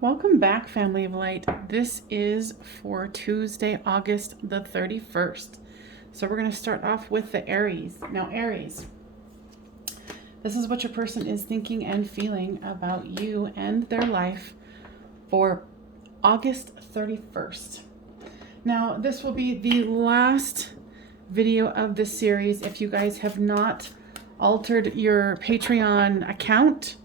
Welcome back, family of light. This is for Tuesday, August the 31st. So we're going to start off with the Aries. Now, Aries, this is what your person is thinking and feeling about you and their life for August 31st. Now, this will be the last video of this series. If you guys have not altered your Patreon account,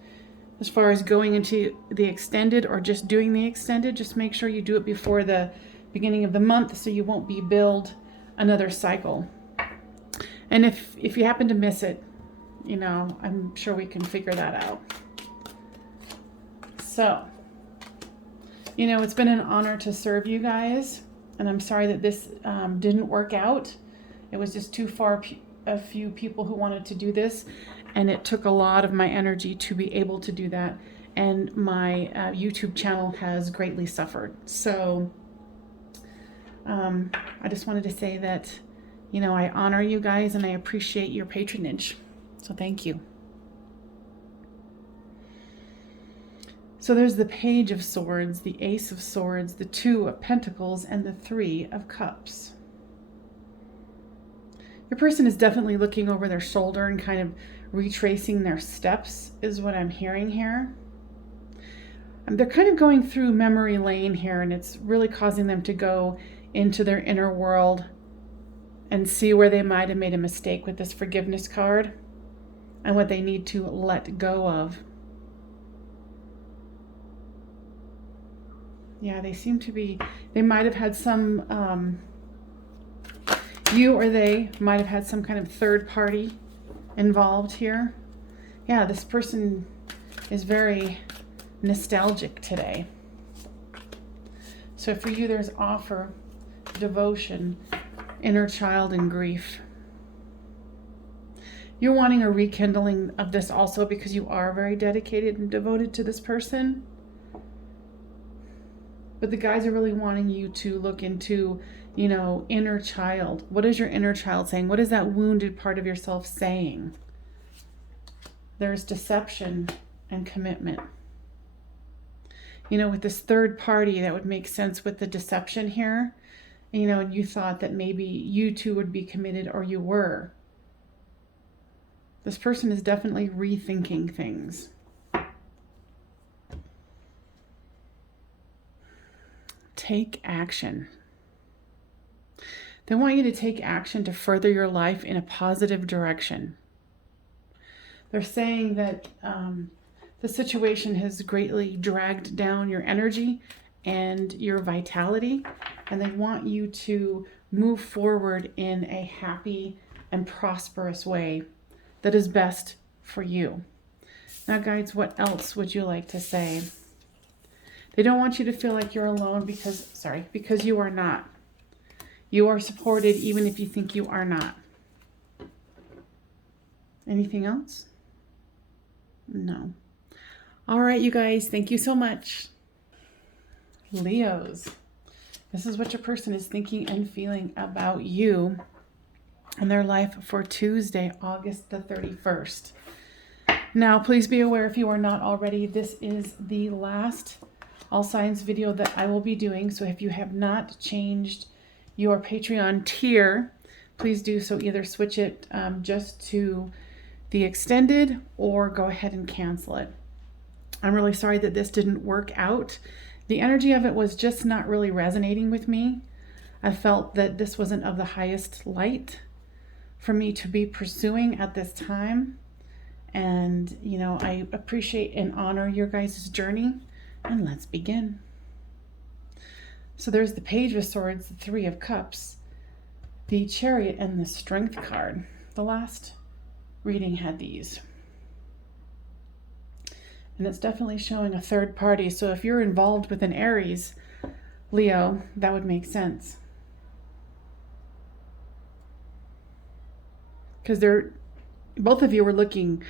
as far as going into the extended or just doing the extended, just make sure you do it before the beginning of the month so you won't be billed another cycle. And if you happen to miss it, you know, I'm sure we can figure that out. So, you know, it's been an honor to serve you guys, and I'm sorry that this didn't work out. It was just too far a few people who wanted to do this, and it took a lot of my energy to be able to do that, and my YouTube channel has greatly suffered. So I just wanted to say that, you know, I honor you guys and I appreciate your patronage. So thank you. So there's the Page of Swords, the Ace of Swords, the Two of Pentacles, and the Three of Cups. Your person is definitely looking over their shoulder and kind of retracing their steps, is what I'm hearing here. They're kind of going through memory lane here, and it's really causing them to go into their inner world and see where they might have made a mistake with this forgiveness card and what they need to let go of. Yeah, they seem to be, they might have had some, you or they might have had some kind of third party involved here. Yeah, this person is very nostalgic today. So for you, there's offer, devotion, inner child, and grief. You're wanting a rekindling of this also because you are very dedicated and devoted to this person. But the guys are really wanting you to look into, you know, inner child. What is your inner child saying? What is that wounded part of yourself saying? There's deception and commitment. You know, with this third party, that would make sense with the deception here. You know, and you thought that maybe you two would be committed, or you were. This person is definitely rethinking things. Take action. They want you to take action to further your life in a positive direction. They're saying that the situation has greatly dragged down your energy and your vitality, and they want you to move forward in a happy and prosperous way that is best for you. Now, guides, what else would you like to say? They don't want you to feel like you're alone because you are not. You are supported even if you think you are not. Anything else? No. All right, you guys, thank you so much. Leos, this is what your person is thinking and feeling about you and their life for Tuesday, August the 31st. Now, please be aware, if you are not already, this is the last all signs video that I will be doing. So if you have not changed your Patreon tier, please do so. Either switch it just to the extended or go ahead and cancel it. I'm really sorry that this didn't work out. The energy of it was just not really resonating with me. I felt that this wasn't of the highest light for me to be pursuing at this time. And, you know, I appreciate and honor your guys' journey. And let's begin. So there's the Page of Swords, the Three of Cups, the Chariot, and the Strength card. The last reading had these. And it's definitely showing a third party. So if you're involved with an Aries, Leo, that would make sense. Because both of you were looking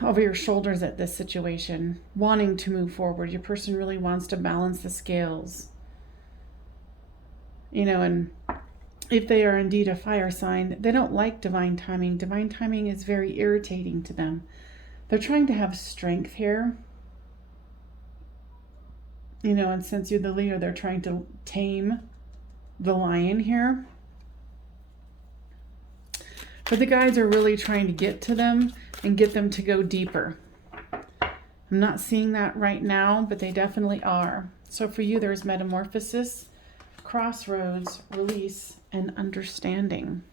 over your shoulders at this situation, wanting to move forward. Your person really wants to balance the scales. You know, and if they are indeed a fire sign, they don't like divine timing. Divine timing is very irritating to them. They're trying to have strength here. You know, and since you're the Leo, they're trying to tame the lion here. But the guides are really trying to get to them and get them to go deeper. I'm not seeing that right now, but they definitely are. So for you, there's metamorphosis, crossroads, release, and understanding.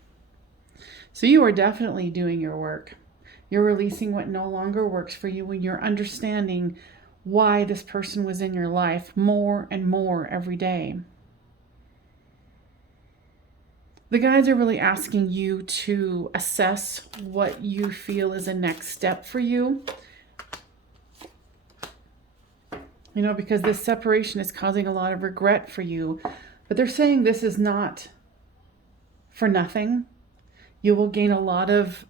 So you are definitely doing your work. You're releasing what no longer works for you when you're understanding why this person was in your life more and more every day. The guides are really asking you to assess what you feel is a next step for you. You know, because this separation is causing a lot of regret for you. But they're saying this is not for nothing. You will gain a lot of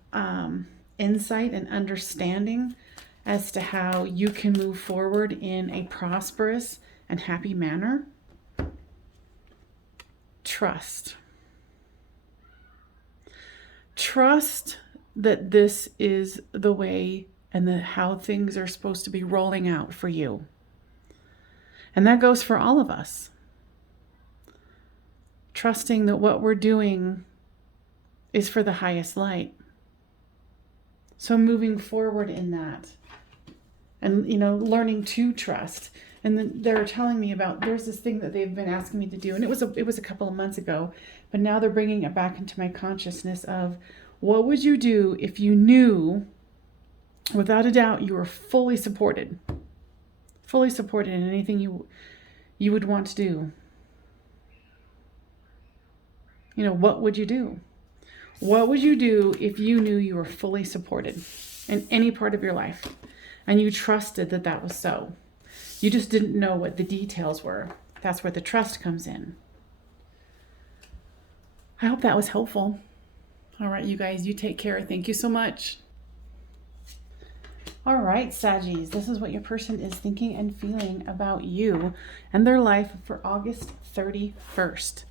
insight and understanding as to how you can move forward in a prosperous and happy manner. Trust. Trust that this is the way and how things are supposed to be rolling out for you. And that goes for all of us. Trusting that what we're doing is for the highest light. So moving forward in that. And, you know, learning to trust. And then they're telling me about, there's this thing that they've been asking me to do. And it was a couple of months ago. But now they're bringing it back into my consciousness of, what would you do if you knew, without a doubt, you were fully supported? Fully supported in anything you would want to do. You know, what would you do? What would you do if you knew you were fully supported in any part of your life and you trusted that that was so? You just didn't know what the details were. That's where the trust comes in. I hope that was helpful. All right, you guys, you take care. Thank you so much. All right, Saggies, this is what your person is thinking and feeling about you and their life for August 31st.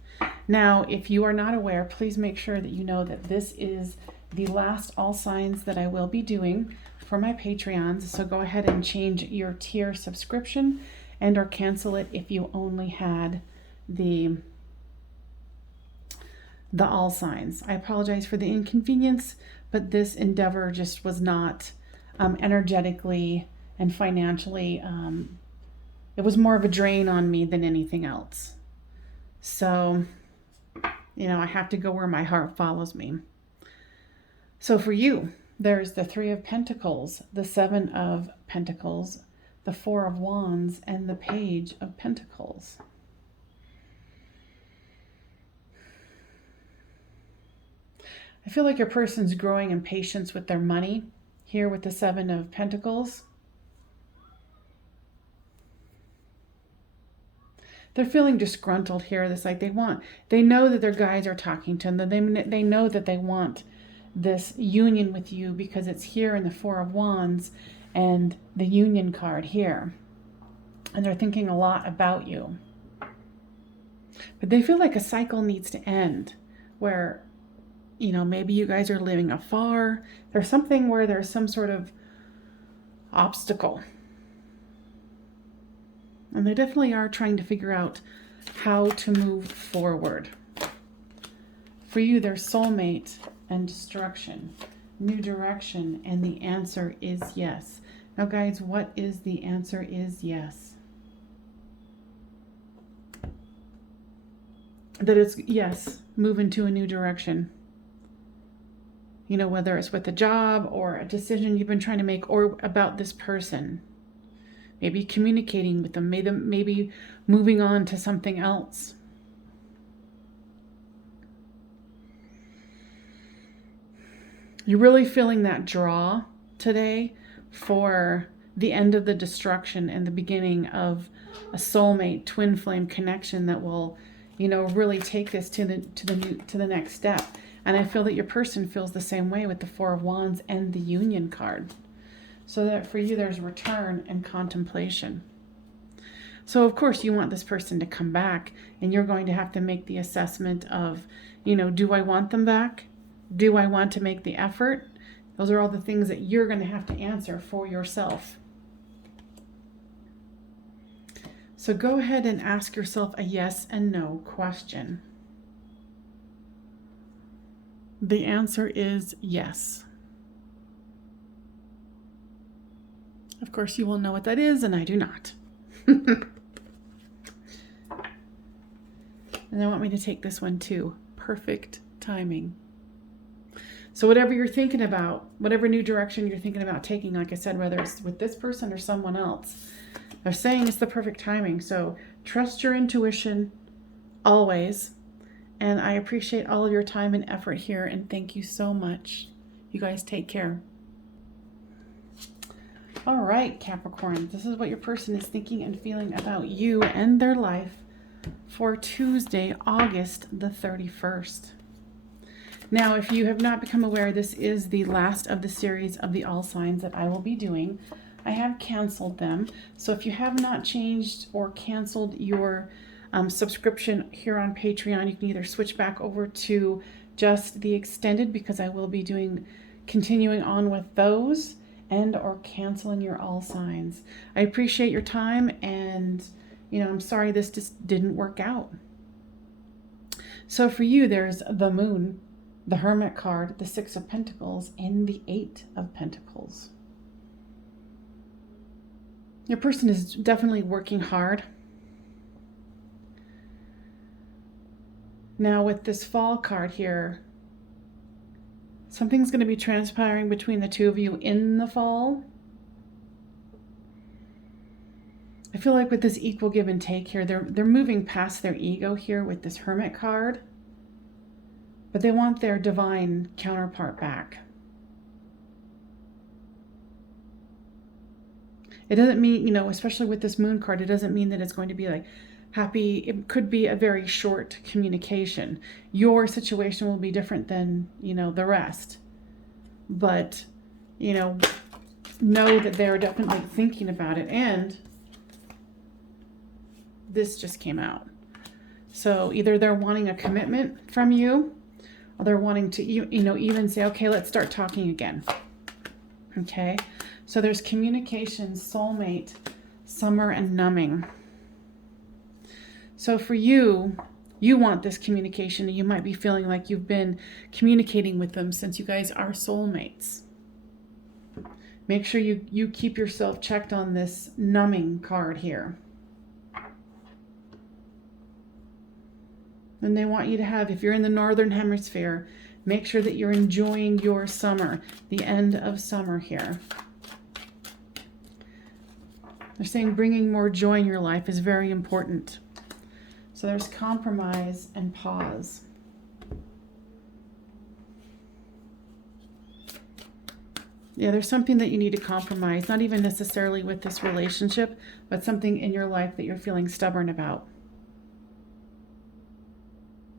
Now, if you are not aware, please make sure that you know that this is the last all signs that I will be doing for my Patreons. So go ahead and change your tier subscription and or cancel it if you only had the all signs. I apologize for the inconvenience, but this endeavor just was not energetically and financially, it was more of a drain on me than anything else. So, you know, I have to go where my heart follows me. So for you, there's the 3 of Pentacles, the 7 of Pentacles, the 4 of Wands, and the Page of Pentacles. I feel like your person's growing in patience with their money here with the 7 of Pentacles. They're feeling disgruntled here. It's like they know that their guides are talking to them. They know that they want this union with you because it's here in the 4 of Wands and the union card here. And they're thinking a lot about you. But they feel like a cycle needs to end where, you know, maybe you guys are living afar. There's something where there's some sort of obstacle. And they definitely are trying to figure out how to move forward. For you, there's soulmate and destruction, new direction, and the answer is yes. Now, guys, what is the answer is yes? That it's yes, move into a new direction. You know, whether it's with a job or a decision you've been trying to make or about this person. Maybe communicating with them, maybe moving on to something else. You're really feeling that draw today for the end of the destruction and the beginning of a soulmate twin flame connection that will, you know, really take this to the next step. And I feel that your person feels the same way with the 4 of Wands and the union card. So that for you, there's return and contemplation. So of course you want this person to come back, and you're going to have to make the assessment of, you know, do I want them back? Do I want to make the effort? Those are all the things that you're going to have to answer for yourself. So go ahead and ask yourself a yes and no question. The answer is yes. Of course, you will know what that is, and I do not. And they want me to take this one too. Perfect timing. So whatever you're thinking about, whatever new direction you're thinking about taking, like I said, whether it's with this person or someone else, they're saying it's the perfect timing. So trust your intuition always. And I appreciate all of your time and effort here. And thank you so much. You guys take care. All right, Capricorn, this is what your person is thinking and feeling about you and their life for Tuesday, August the 31st. Now, if you have not become aware, this is the last of the series of the all signs that I will be doing. I have canceled them. So if you have not changed or canceled your subscription here on Patreon, you can either switch back over to just the extended, because I will be continuing on with those, and or canceling your all signs. I appreciate your time, and I'm sorry this just didn't work out. So for you, there's the Moon, the Hermit card, the Six of Pentacles, and the Eight of Pentacles. Your person is definitely working hard. Now with this Fall card here, something's going to be transpiring between the two of you in the fall. I feel like with this equal give and take here, they're moving past their ego here with this Hermit card. But they want their divine counterpart back. It doesn't mean, especially with this Moon card, it doesn't mean that it's going to be like happy. It could be a very short communication. Your situation will be different than, the rest. But, know that they're definitely thinking about it. And this just came out. So either they're wanting a commitment from you, or they're wanting to, even say, okay, let's start talking again. Okay. So there's communication, soulmate, summer, and numbing. So for you, you want this communication, and you might be feeling like you've been communicating with them since you guys are soulmates. Make sure you keep yourself checked on this numbing card here. And they want you to have, if you're in the Northern Hemisphere, make sure that you're enjoying your summer, the end of summer here. They're saying bringing more joy in your life is very important. So there's compromise and pause. Yeah, there's something that you need to compromise, not even necessarily with this relationship, but something in your life that you're feeling stubborn about.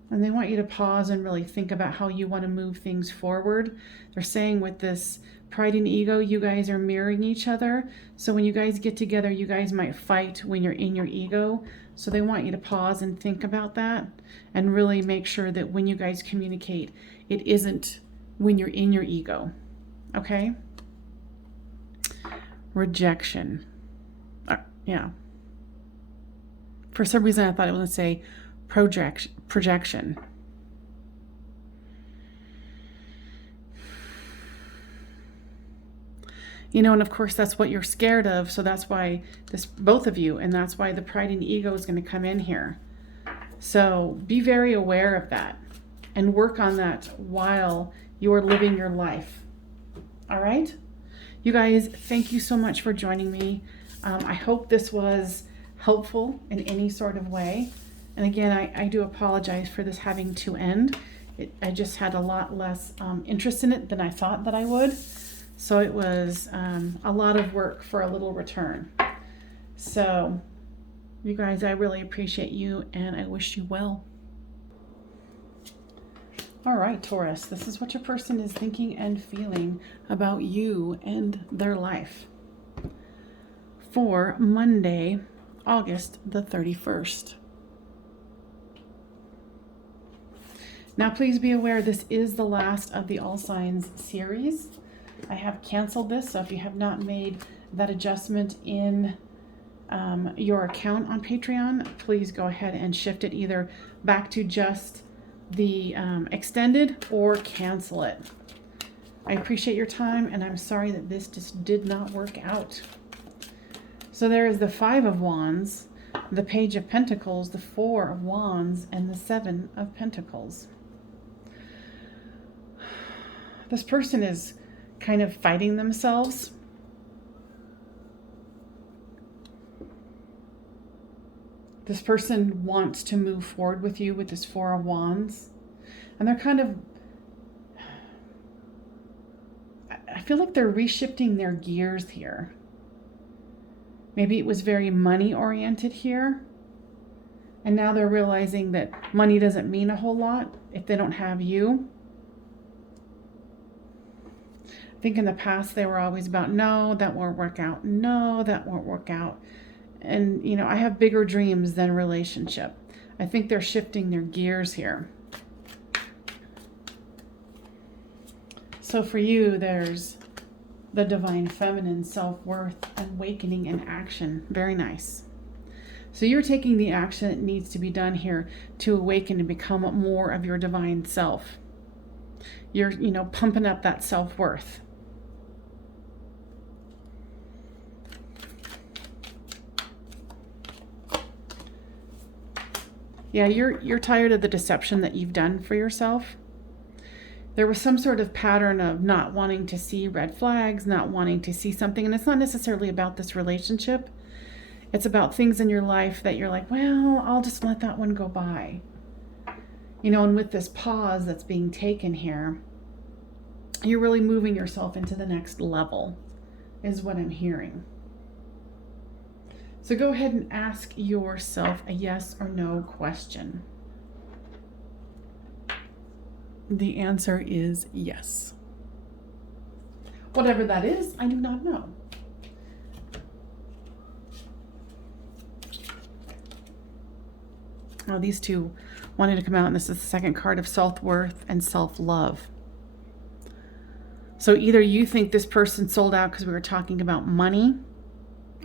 And they want you to pause and really think about how you want to move things forward. They're saying with this pride and ego, you guys are mirroring each other. So when you guys get together, you guys might fight when you're in your ego. So they want you to pause and think about that and really make sure that when you guys communicate, it isn't when you're in your ego. Okay? Rejection. Yeah. For some reason, I thought it was going to say projection. And of course that's what you're scared of, so that's why both of you, and that's why the pride and ego is going to come in here. So be very aware of that and work on that while you are living your life. All right? You guys, thank you so much for joining me. I hope this was helpful in any sort of way. And again, I do apologize for this having to end. I just had a lot less interest in it than I thought that I would. So it was a lot of work for a little return. So you guys, I really appreciate you, and I wish you well. All right, Taurus, this is what your person is thinking and feeling about you and their life for Monday, August the 31st. Now, please be aware this is the last of the All Signs series. I have canceled this, so if you have not made that adjustment in your account on Patreon, please go ahead and shift it either back to just the extended or cancel it. I appreciate your time, and I'm sorry that this just did not work out. So there is the Five of Wands, the Page of Pentacles, the Four of Wands, and the Seven of Pentacles. This person is kind of fighting themselves. This person wants to move forward with you with this Four of Wands. And they're kind of, I feel like they're reshifting their gears here. Maybe it was very money oriented here. And now they're realizing that money doesn't mean a whole lot if they don't have you. I think in the past they were always about, no, that won't work out. No, that won't work out. And, you know, I have bigger dreams than relationship. I think they're shifting their gears here. So for you, there's the divine feminine, self-worth, awakening, and action. Very nice. So you're taking the action that needs to be done here to awaken and become more of your divine self. You're, you know, pumping up that self-worth. Yeah, you're tired of the deception that you've done for yourself. There was some sort of pattern of not wanting to see red flags, not wanting to see something. And it's not necessarily about this relationship. It's about things in your life that you're like, well, I'll just let that one go by. You know, and with this pause that's being taken here, you're really moving yourself into the next level, is what I'm hearing. So go ahead and ask yourself a yes or no question. The answer is yes. Whatever that is, I do not know. Oh, these two wanted to come out, and this is the second card of self-worth and self-love. So either you think this person sold out because we were talking about money,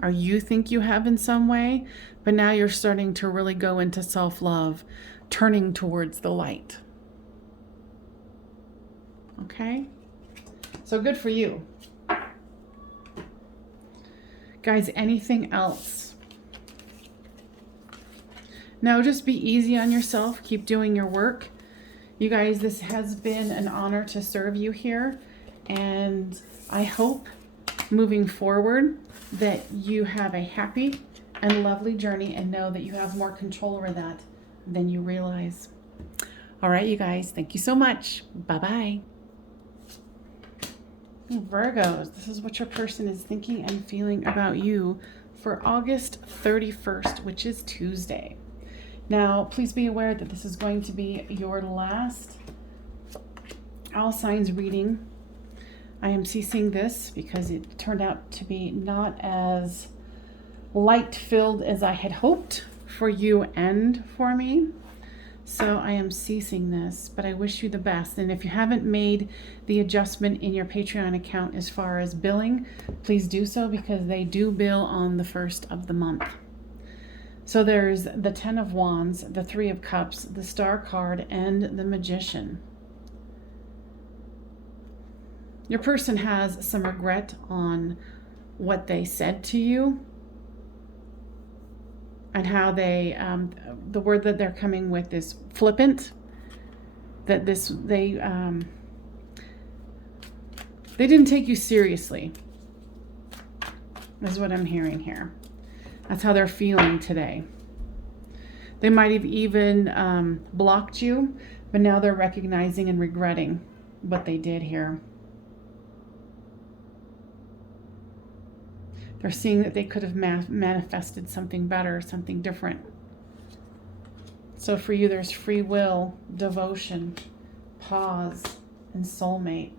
or you think you have in some way, but now you're starting to really go into self-love, turning towards the light. Okay? So good for you. Guys, anything else? No, just be easy on yourself. Keep doing your work. You guys, this has been an honor to serve you here. And I hope moving forward that you have a happy and lovely journey and know that you have more control over that than you realize. All right, you guys, thank you so much. Bye-bye. Virgos, this is what your person is thinking and feeling about you for August 31st, which is Tuesday. Now, please be aware that this is going to be your last all signs reading. I am ceasing this because it turned out to be not as light-filled as I had hoped for you and for me. So I am ceasing this, but I wish you the best. And if you haven't made the adjustment in your Patreon account as far as billing, please do so because they do bill on the 1st of the month. So there's the 10 of Wands, the 3 of Cups, the Star card, and the Magician. Your person has some regret on what they said to you and how they, the word that they're coming with is flippant. That they didn't take you seriously, is what I'm hearing here. That's how they're feeling today. They might have even blocked you, but now they're recognizing and regretting what they did here. They're seeing that they could have manifested something better, something different. So for you, there's free will, devotion, pause, and soulmate.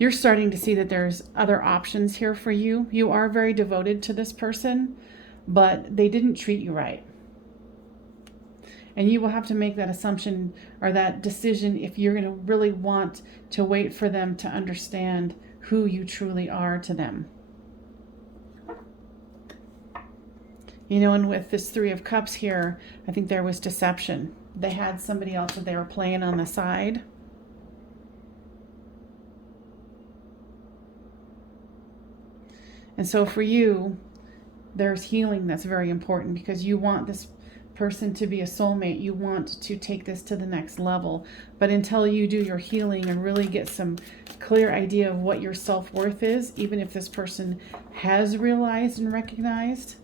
You're starting to see that there's other options here for you. You are very devoted to this person, but they didn't treat you right. And you will have to make that assumption or that decision if you're going to really want to wait for them to understand who you truly are to them. You know, and with this Three of Cups here, I think there was deception. They had somebody else that they were playing on the side. And so for you, there's healing that's very important, because you want this person to be a soulmate. You want to take this to the next level. But until you do your healing and really get some clear idea of what your self-worth is, even if this person has realized and recognized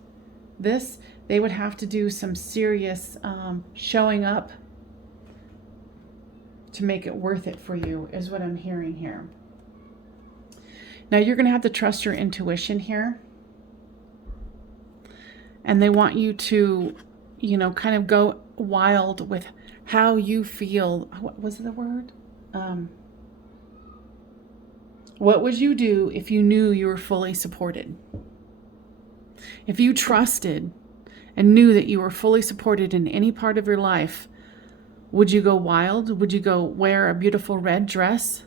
this, they would have to do some serious showing up to make it worth it for you, is what I'm hearing here. Now you're going to have to trust your intuition here. And they want you to, you know, kind of go wild with how you feel. What was the word? What would you do if you knew you were fully supported? If you trusted and knew that you were fully supported in any part of your life, would you go wild? Would you go wear a beautiful red dress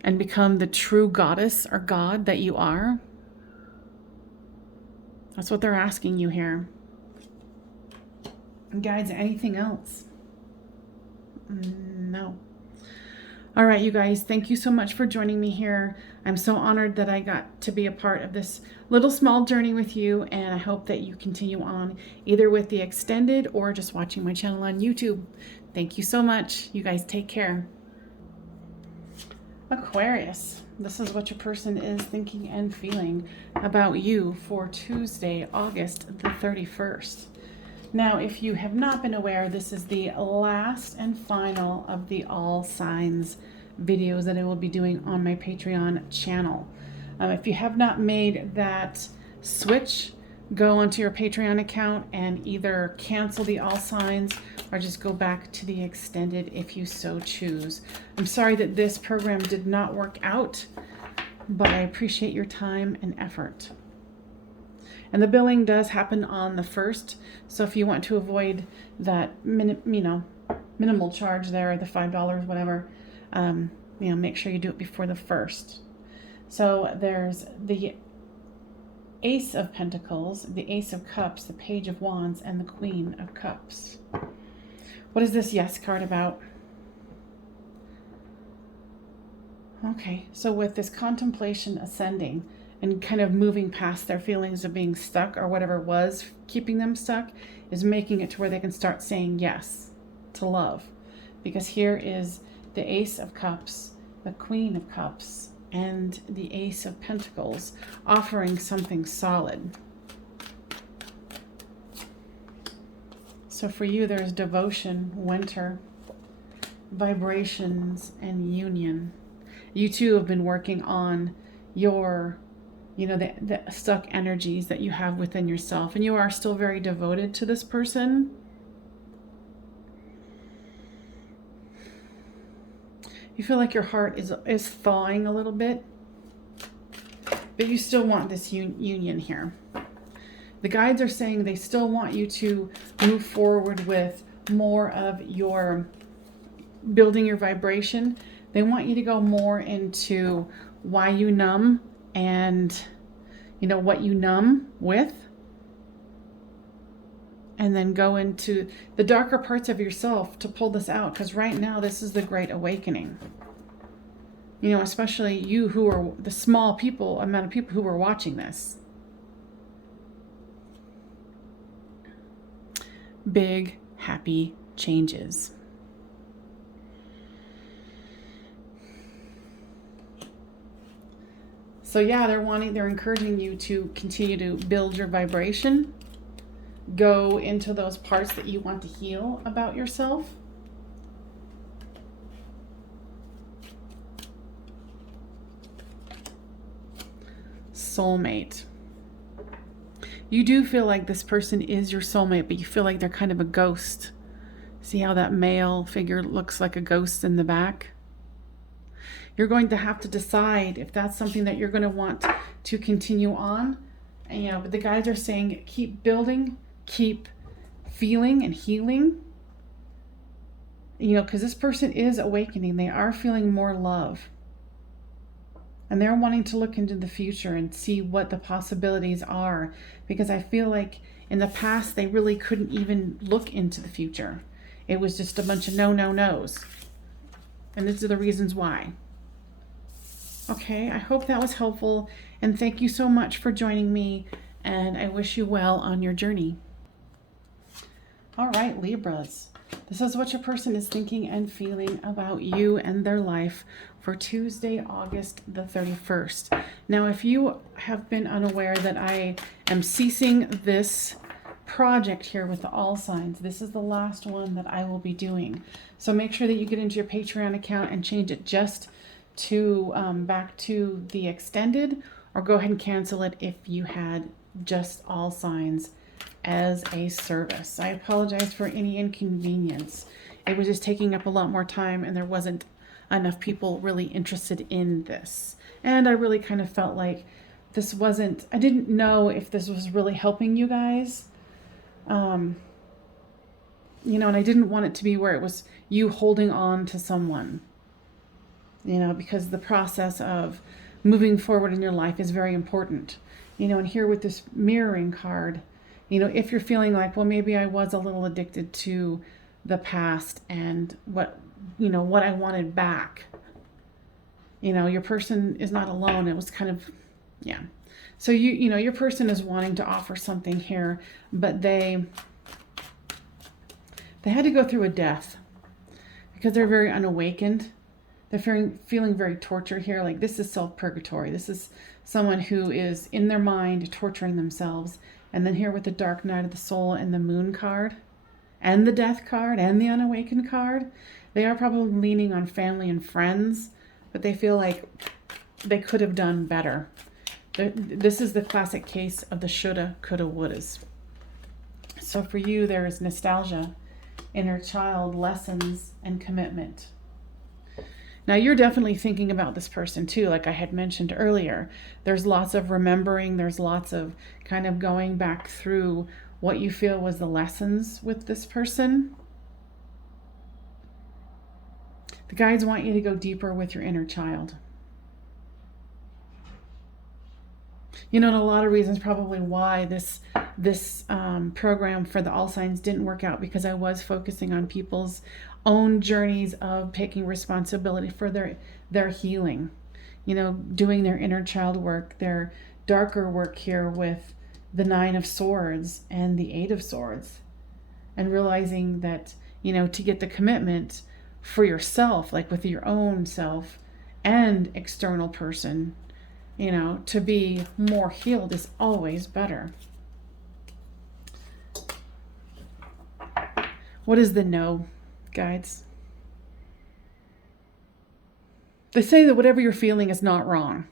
and become the true goddess or god that you are? That's what they're asking you here. And guides, anything else? No. All right, you guys, thank you so much for joining me here. I'm so honored that I got to be a part of this little small journey with you, and I hope that you continue on either with the extended or just watching my channel on YouTube. Thank you so much. You guys take care. Aquarius, this is what your person is thinking and feeling about you for Tuesday, August the 31st. Now, if you have not been aware, this is the last and final of the all signs videos that I will be doing on my Patreon channel. If you have not made that switch, go onto your Patreon account and either cancel the all signs or just go back to the extended if you so choose. I'm sorry that this program did not work out, but I appreciate your time and effort. And the billing does happen on the 1st. So if you want to avoid that minimal charge there, the $5, whatever, make sure you do it before the 1st. So there's the Ace of Pentacles, the Ace of Cups, the Page of Wands, and the Queen of Cups. What is this Yes card about? Okay, so with this contemplation ascending and kind of moving past their feelings of being stuck or whatever was keeping them stuck, is making it to where they can start saying yes to love. Because here is the Ace of Cups, the Queen of Cups, and the Ace of Pentacles offering something solid. So for you, there's devotion, winter, vibrations, and union. You too have been working on your, the stuck energies that you have within yourself. And you are still very devoted to this person. You feel like your heart is thawing a little bit, but you still want this union here. The guides are saying they still want you to move forward with more of your building your vibration. They want you to go more into why you numb and, what you numb with. And then go into the darker parts of yourself to pull this out. Because right now, this is the Great Awakening. Especially you who are the small amount of people who are watching this. Big, happy changes. So yeah, they're encouraging you to continue to build your vibration. Go into those parts that you want to heal about yourself. Soulmate. You do feel like this person is your soulmate, but you feel like they're kind of a ghost. See how that male figure looks like a ghost in the back? You're going to have to decide if that's something that you're going to want to continue on. And, but the guides are saying keep building, keep feeling and healing. Because this person is awakening. They are feeling more love. And they're wanting to look into the future and see what the possibilities are, because I feel like in the past they really couldn't even look into the future. It was just a bunch of no, no, no's. And these are the reasons why. Okay, I hope that was helpful, and thank you so much for joining me, and I wish you well on your journey. All right, Libras. This is what your person is thinking and feeling about you and their life for Tuesday, August the 31st. Now, if you have been unaware that I am ceasing this project here with the all signs, this is the last one that I will be doing. So make sure that you get into your Patreon account and change it just to back to the extended, or go ahead and cancel it if you had just all signs as a service. I apologize for any inconvenience. It was just taking up a lot more time, and there wasn't enough people really interested in this. And I really kind of felt like this wasn't, I didn't know if this was really helping you guys. You know, and I didn't want it to be where it was you holding on to someone, you know, because the process of moving forward in your life is very important. You know, and here with this mirroring card, you know, if you're feeling like, well, maybe I was a little addicted to the past and what I wanted back. You know, your person is not alone. It was kind of, yeah. So you know, your person is wanting to offer something here, but they had to go through a death because they're very unawakened. They're feeling very tortured here. Like, this is self-purgatory. This is someone who is in their mind torturing themselves. And then here with the Dark Night of the Soul and the Moon card and the Death card and the Unawakened card, they are probably leaning on family and friends, but they feel like they could have done better. This is the classic case of the shoulda, coulda, wouldas. So for you, there is nostalgia, inner child, lessons, and commitment. Now, you're definitely thinking about this person too, like I had mentioned earlier. There's lots of remembering. There's lots of kind of going back through what you feel was the lessons with this person. The guides want you to go deeper with your inner child. You know, and a lot of reasons probably why this program for the all signs didn't work out, because I was focusing on people's own journeys of taking responsibility for their healing, you know, doing their inner child work, their darker work here with the 9 of Swords and the 8 of Swords, and realizing that, you know, to get the commitment for yourself, like with your own self and external person, you know, to be more healed is always better. What is the no, guides? They say that whatever you're feeling is not wrong.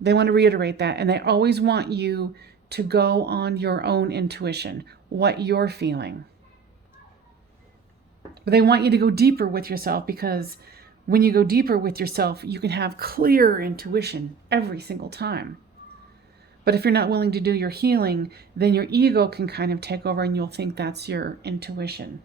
They want to reiterate that, and they always want you to go on your own intuition, what you're feeling. But they want you to go deeper with yourself, because when you go deeper with yourself, you can have clear intuition every single time. But if you're not willing to do your healing, then your ego can kind of take over, and you'll think that's your intuition.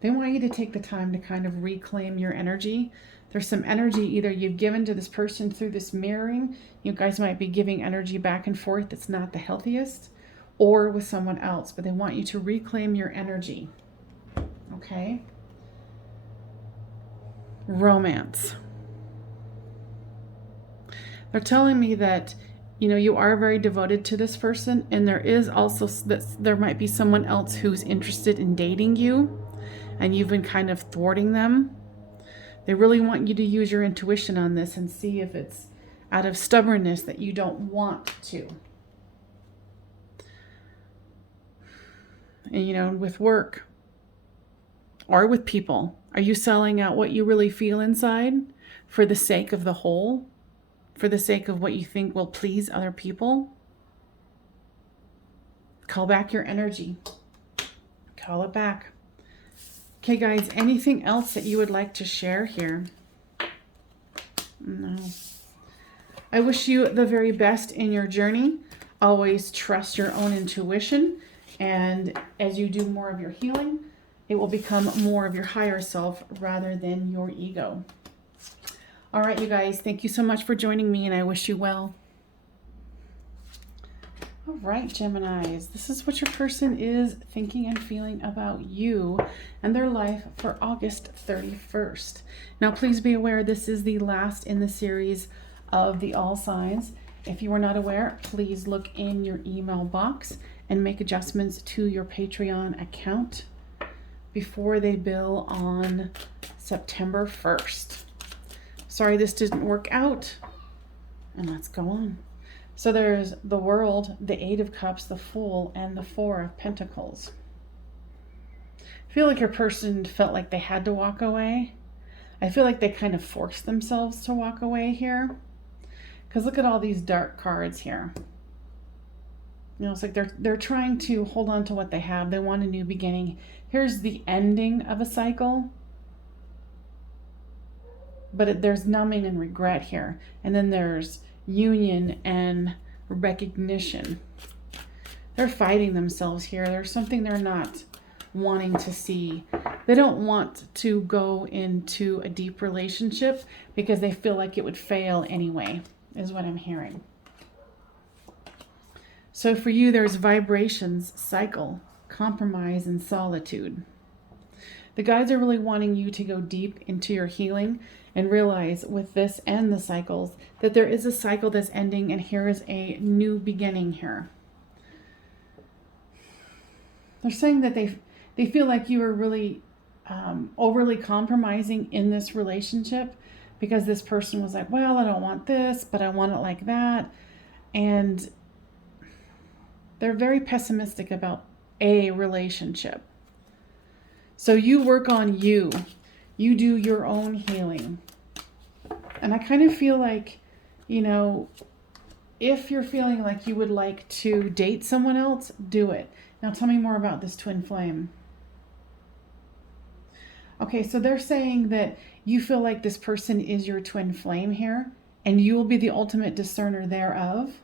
They want you to take the time to kind of reclaim your energy. There's some energy either you've given to this person through this mirroring. You guys might be giving energy back and forth that's not the healthiest, or with someone else, but they want you to reclaim your energy. Okay? Romance. They're telling me that, you know, you are very devoted to this person, and there is also there might be someone else who's interested in dating you, and you've been kind of thwarting them. They really want you to use your intuition on this and see if it's out of stubbornness that you don't want to. And, you know, with work or with people, are you selling out what you really feel inside for the sake of the whole? For the sake of what you think will please other people? Call back your energy. Call it back. Okay, guys, anything else that you would like to share here? No. I wish you the very best in your journey. Always trust your own intuition. And as you do more of your healing, it will become more of your higher self rather than your ego. All right, you guys, thank you so much for joining me, and I wish you well. All right, Geminis, this is what your person is thinking and feeling about you and their life for August 31st. Now, please be aware this is the last in the series of the all signs. If you are not aware, please look in your email box and make adjustments to your Patreon account before they bill on September 1st. Sorry this didn't work out, and let's go on. So there's the World, the Eight of Cups, the Fool, and the Four of Pentacles. I feel like your person felt like they had to walk away. I feel like they kind of forced themselves to walk away here. Because look at all these dark cards here. You know, it's like they're trying to hold on to what they have. They want a new beginning. Here's the ending of a cycle. But there's numbing and regret here. And then there's union and recognition. They're fighting themselves here. There's something they're not wanting to see. They don't want to go into a deep relationship because they feel like it would fail anyway, is what I'm hearing. So for you, there's vibrations, cycle, compromise, and solitude. The guides are really wanting you to go deep into your healing and realize with this and the cycles that there is a cycle that's ending, and here is a new beginning here. They're saying that they feel like you are really overly compromising in this relationship because this person was like, well, I don't want this, but I want it like that. And they're very pessimistic about a relationship. So you work on you. You do your own healing. And I kind of feel like, you know, if you're feeling like you would like to date someone else, do it. Now tell me more about this twin flame. Okay, so they're saying that you feel like this person is your twin flame here, and you will be the ultimate discerner thereof.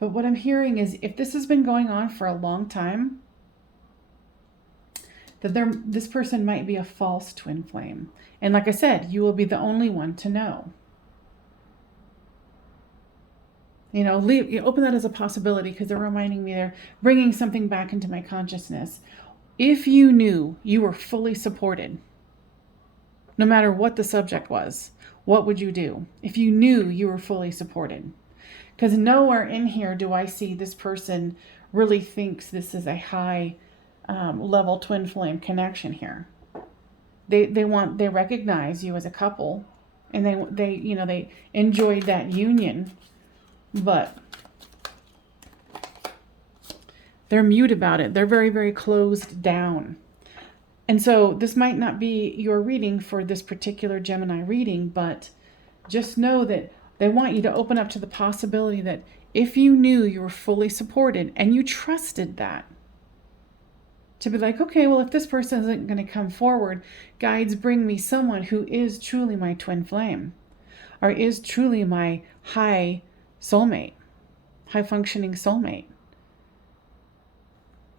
But what I'm hearing is if this has been going on for a long time, that this person might be a false twin flame. And like I said, you will be the only one to know. You know, open that as a possibility because they're reminding me, they're bringing something back into my consciousness. If you knew you were fully supported, no matter what the subject was, what would you do? If you knew you were fully supported? Because nowhere in here do I see this person really thinks this is a high level twin flame connection here. They recognize you as a couple, and they enjoyed that union, but they're mute about it. They're very, very closed down. And so this might not be your reading for this particular Gemini reading, but just know that they want you to open up to the possibility that if you knew you were fully supported and you trusted that, to be like, okay, well, if this person isn't going to come forward, guides, bring me someone who is truly my twin flame, or is truly my high soulmate, high functioning soulmate.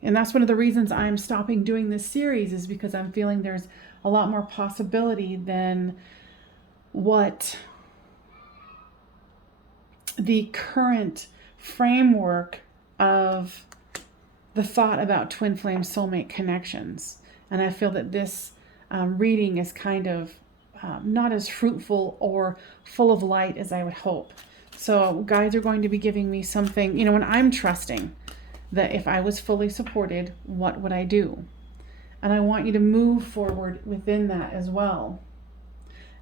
And that's one of the reasons I'm stopping doing this series, is because I'm feeling there's a lot more possibility than what the current framework of the thought about twin flame soulmate connections. And I feel that this reading is kind of not as fruitful or full of light as I would hope. So guides are going to be giving me something, you know, when I'm trusting that if I was fully supported, what would I do? And I want you to move forward within that as well.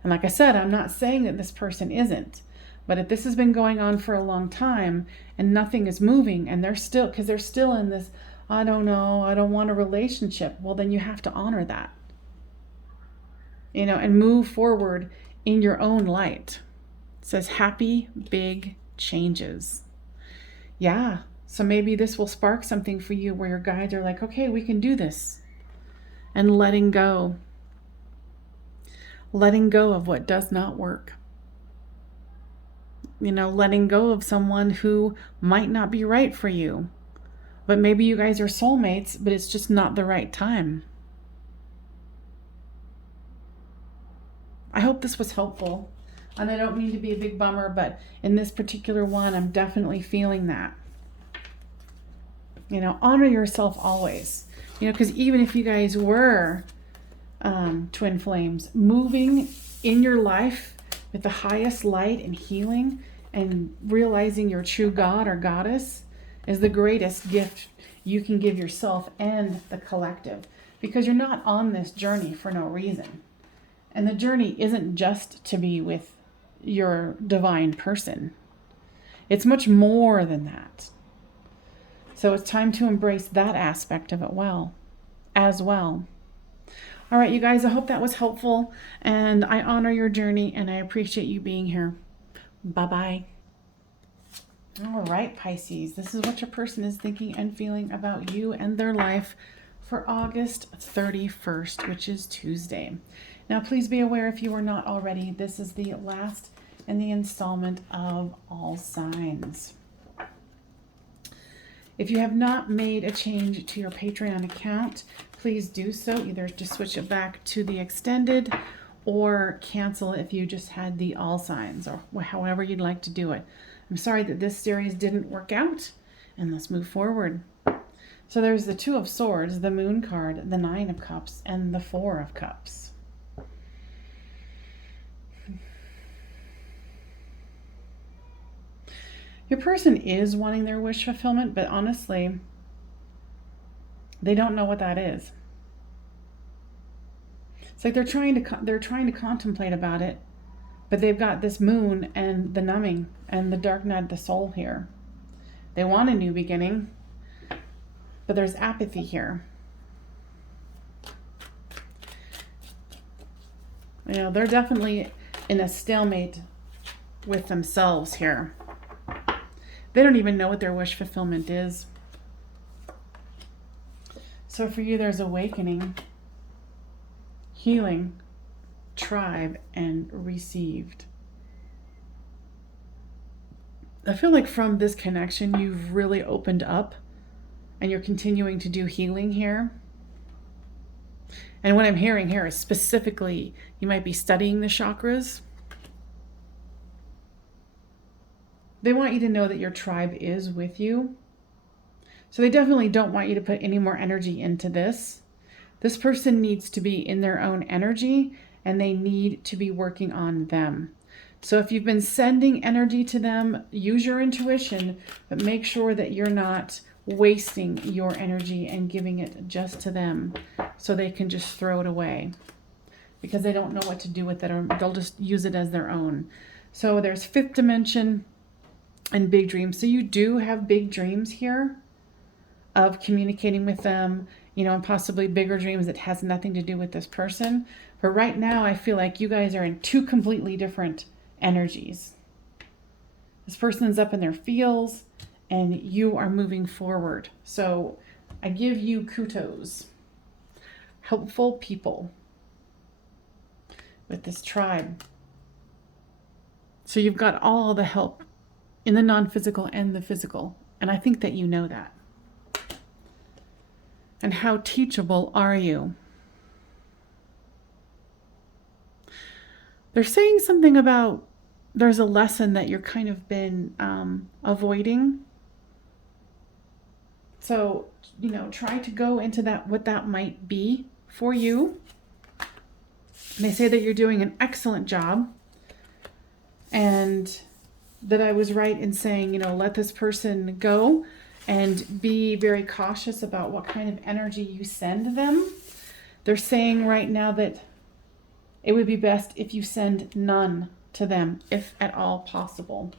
And like I said, I'm not saying that this person isn't. But if this has been going on for a long time and nothing is moving, and they're still in this, I don't know, I don't want a relationship, well, then you have to honor that, you know, and move forward in your own light. It says happy big changes. Yeah. So maybe this will spark something for you where your guides are like, okay, we can do this. And letting go of what does not work. You know, letting go of someone who might not be right for you, But maybe you guys are soulmates, but it's just not the right time. I hope this was helpful. And I don't mean to be a big bummer, but in this particular one, I'm definitely feeling that. You know, honor yourself always. You know, because even if you guys were twin flames, moving in your life with the highest light and healing and realizing your true God or goddess is the greatest gift you can give yourself and the collective. Because you're not on this journey for no reason. And the journey isn't just to be with your divine person. It's much more than that. So it's time to embrace that aspect of it as well. All right, you guys, I hope that was helpful. And I honor your journey and I appreciate you being here. Bye-bye. All right, Pisces, this is what your person is thinking and feeling about you and their life for August 31st, which is Tuesday. Now, please be aware, if you are not already, this is the last in the installment of all signs. If you have not made a change to your Patreon account, please do so. Either to switch it back to the extended or cancel if you just had the all signs, or however you'd like to do it. I'm sorry that this series didn't work out, and let's move forward. So there's the Two of Swords, the Moon card, the Nine of Cups, and the Four of Cups. Your person is wanting their wish fulfillment, but honestly, they don't know what that is. It's like they're trying to contemplate about it, but they've got this moon and the numbing and the dark night of the soul here. They want a new beginning, but there's apathy here. You know, they're definitely in a stalemate with themselves here. They don't even know what their wish fulfillment is. So for you, there's awakening, healing, tribe, and received. I feel like from this connection, you've really opened up and you're continuing to do healing here. And what I'm hearing here is specifically, you might be studying the chakras. They want you to know that your tribe is with you. So they definitely don't want you to put any more energy into this. This person needs to be in their own energy and they need to be working on them. So if you've been sending energy to them, use your intuition, but make sure that you're not wasting your energy and giving it just to them so they can just throw it away because they don't know what to do with it, or they'll just use it as their own. So there's fifth dimension and big dreams. So you do have big dreams here of communicating with them, you know, and possibly bigger dreams that has nothing to do with this person. But right now, I feel like you guys are in two completely different energies. This person's up in their feels and you are moving forward. So I give you kudos. Helpful people with this tribe. So you've got all the help in the non-physical and the physical. And I think that you know that. And how teachable are you? They're saying something about there's a lesson that you're kind of been avoiding. So, you know, try to go into that, what that might be for you. And they say that you're doing an excellent job. And that I was right in saying, you know, let this person go and be very cautious about what kind of energy you send them. They're saying right now that it would be best if you send none to them, if at all possible.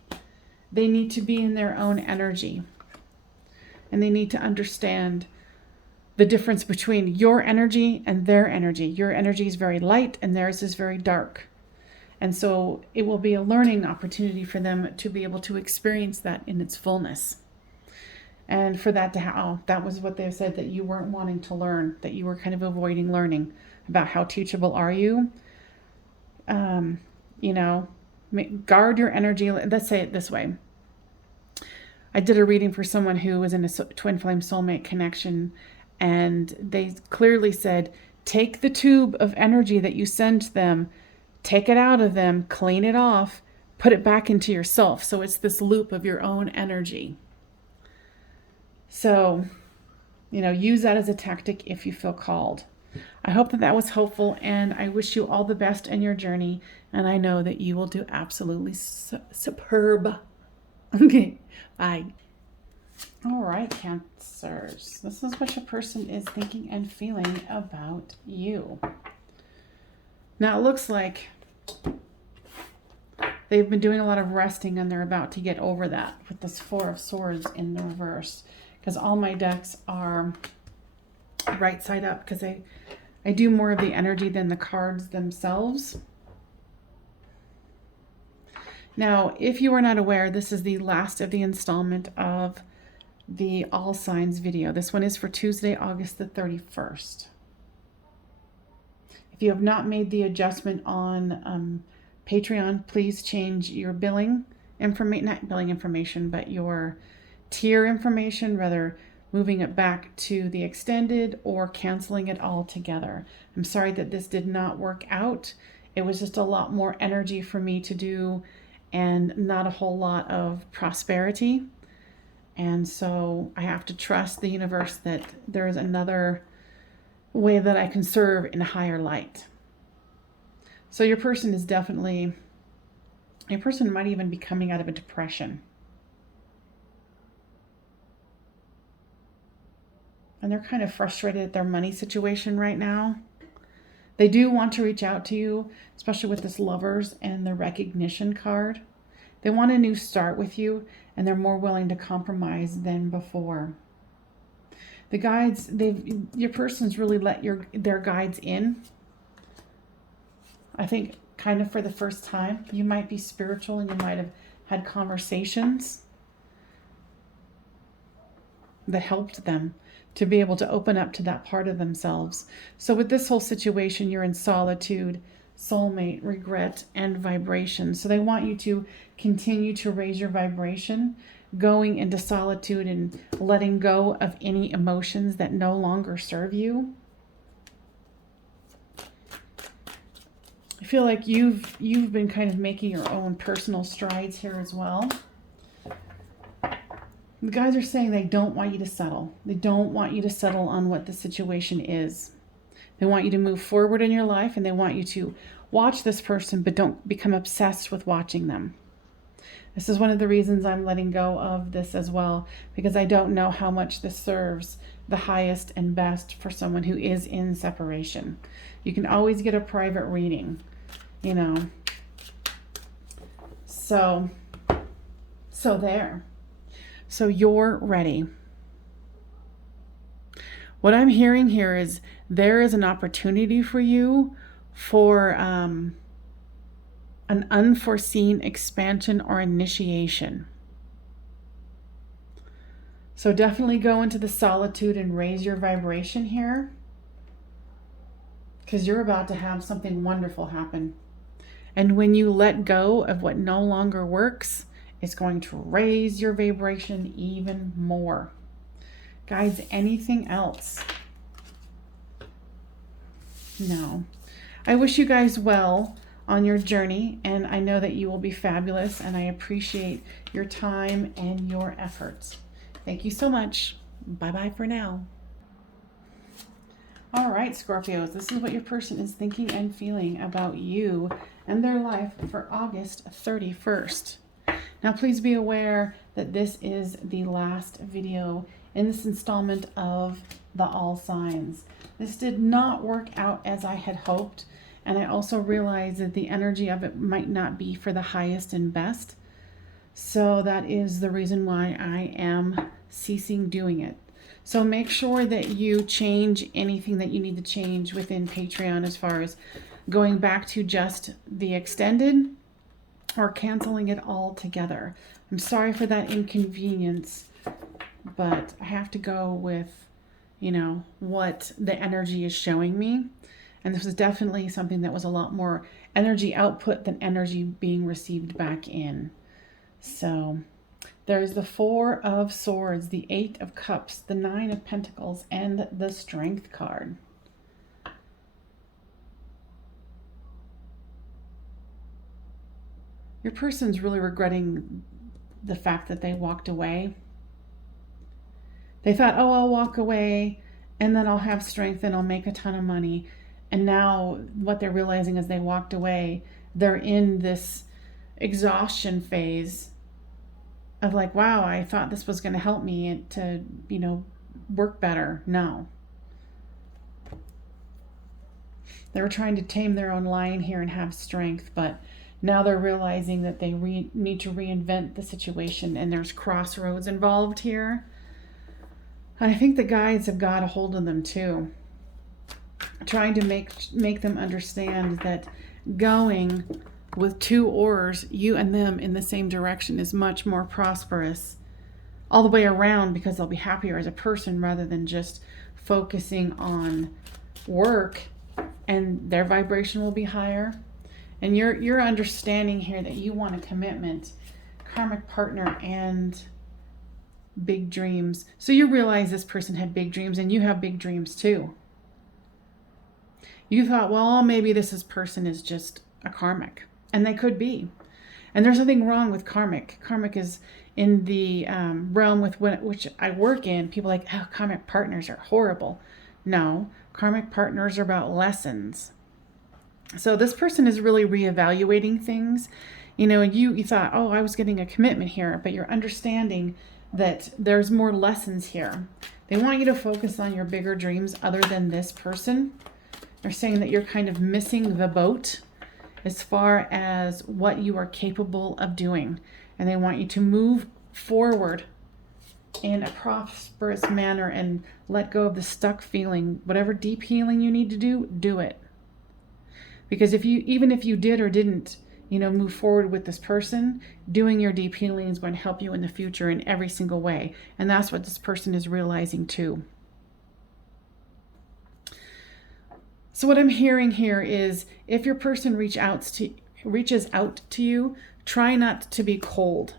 They need to be in their own energy. And they need to understand the difference between your energy and their energy. Your energy is very light and theirs is very dark. And so it will be a learning opportunity for them to be able to experience that in its fullness. And for that to that was what they said, that you weren't wanting to learn, that you were kind of avoiding learning about how teachable are you. You know, guard your energy. Let's say it this way. I did a reading for someone who was in a twin flame soulmate connection, and they clearly said, take the tube of energy that you send them, take it out of them, clean it off, put it back into yourself. So it's this loop of your own energy. So, use that as a tactic if you feel called. I hope that was helpful, and I wish you all the best in your journey, and I know that you will do absolutely superb. Okay, bye. All right, Cancers. This is what your person is thinking and feeling about you. Now, it looks like they've been doing a lot of resting, and they're about to get over that with this Four of Swords in the reverse, because all my decks are right side up, because I do more of the energy than the cards themselves. Now, if you are not aware, this is the last of the installment of the All Signs video. This one is for Tuesday, August the 31st. If you have not made the adjustment on Patreon, please change your billing information, not billing information, but your tier information, rather moving it back to the extended or canceling it all together. I'm sorry that this did not work out. It was just a lot more energy for me to do and not a whole lot of prosperity. And so I have to trust the universe that there is another way that I can serve in a higher light. So your person might even be coming out of a depression. And they're kind of frustrated at their money situation right now. They do want to reach out to you, especially with this Lovers and the Recognition card. They want a new start with you, and they're more willing to compromise than before. The guides, your person's really let their guides in. I think kind of for the first time. You might be spiritual, and you might have had conversations that helped them to be able to open up to that part of themselves. So with this whole situation, you're in solitude, soulmate, regret, and vibration. So they want you to continue to raise your vibration, going into solitude and letting go of any emotions that no longer serve you. I feel like you've been kind of making your own personal strides here as well. The guys are saying they don't want you to settle. They don't want you to settle on what the situation is. They want you to move forward in your life, and they want you to watch this person, but don't become obsessed with watching them. This is one of the reasons I'm letting go of this as well, because I don't know how much this serves the highest and best for someone who is in separation. You can always get a private reading, So there. So you're ready. What I'm hearing here is there is an opportunity for you for an unforeseen expansion or initiation. So definitely go into the solitude and raise your vibration here, because you're about to have something wonderful happen. And when you let go of what no longer works, it's going to raise your vibration even more. Guys, anything else? No. I wish you guys well on your journey, and I know that you will be fabulous, and I appreciate your time and your efforts. Thank you so much. Bye-bye for now. All right, Scorpios, this is what your person is thinking and feeling about you and their life for August 31st. Now, please be aware that this is the last video in this installment of the All Signs. This did not work out as I had hoped, and I also realized that the energy of it might not be for the highest and best. So that is the reason why I am ceasing doing it. So make sure that you change anything that you need to change within Patreon, as far as going back to just the extended or canceling it all together. I'm sorry for that inconvenience, but I have to go with, what the energy is showing me. And this was definitely something that was a lot more energy output than energy being received back in. So There's the Four of Swords, the Eight of Cups, the Nine of Pentacles, and the Strength card. Your person's really regretting the fact that they walked away. They thought, oh, I'll walk away and then I'll have strength and I'll make a ton of money. And now what they're realizing as they walked away, they're in this exhaustion phase of like, wow, I thought this was going to help me to, work better. No. They were trying to tame their own lion here and have strength, but now they're realizing that they need to reinvent the situation, and there's crossroads involved here. And I think the guides have got a hold of them too, trying to make them understand that going with two oars, you and them in the same direction, is much more prosperous all the way around, because they'll be happier as a person rather than just focusing on work, and their vibration will be higher. And you're understanding here that you want a commitment, karmic partner, and big dreams. So you realize this person had big dreams, and you have big dreams too. You thought, well, maybe this person is just a karmic, and they could be. And there's nothing wrong with karmic. Karmic is in the realm with which I work in. People are like, oh, karmic partners are horrible. No, karmic partners are about lessons. So this person is really reevaluating things. You thought, oh, I was getting a commitment here, but you're understanding that there's more lessons here. They want you to focus on your bigger dreams other than this person. They're saying that you're kind of missing the boat as far as what you are capable of doing. And they want you to move forward in a prosperous manner and let go of the stuck feeling. Whatever deep healing you need to do, do it. Because even if you did or didn't, move forward with this person, doing your deep healing is going to help you in the future in every single way. And that's what this person is realizing too. So what I'm hearing here is, if your person reaches out to you, try not to be cold.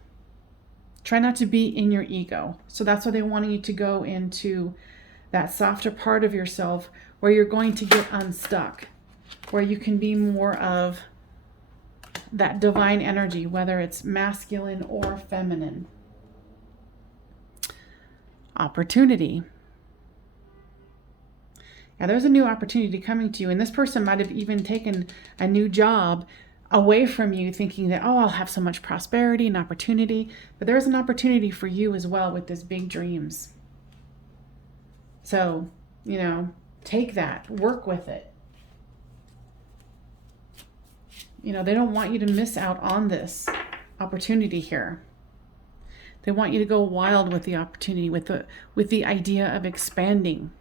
Try not to be in your ego. So that's why they want you to go into that softer part of yourself where you're going to get unstuck, where you can be more of that divine energy, whether it's masculine or feminine. Opportunity. Now, there's a new opportunity coming to you, and this person might have even taken a new job away from you, thinking that, oh, I'll have so much prosperity and opportunity. But there's an opportunity for you as well with this big dreams. So, take that, work with it. They don't want you to miss out on this opportunity here. They want you to go wild with the opportunity, with the idea of expanding,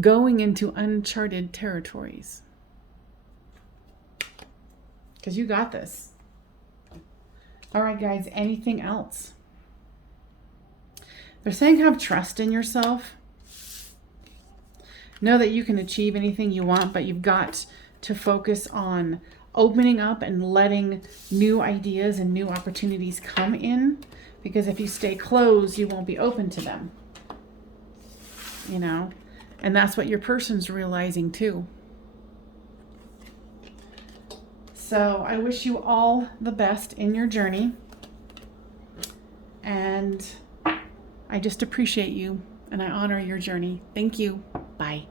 going into uncharted territories. Because you got this. All right, guys, anything else? They're saying have trust in yourself. Know that you can achieve anything you want, but you've got to focus on opening up and letting new ideas and new opportunities come in. Because if you stay closed, you won't be open to them. And that's what your person's realizing too. So I wish you all the best in your journey. And I just appreciate you and I honor your journey. Thank you. Bye.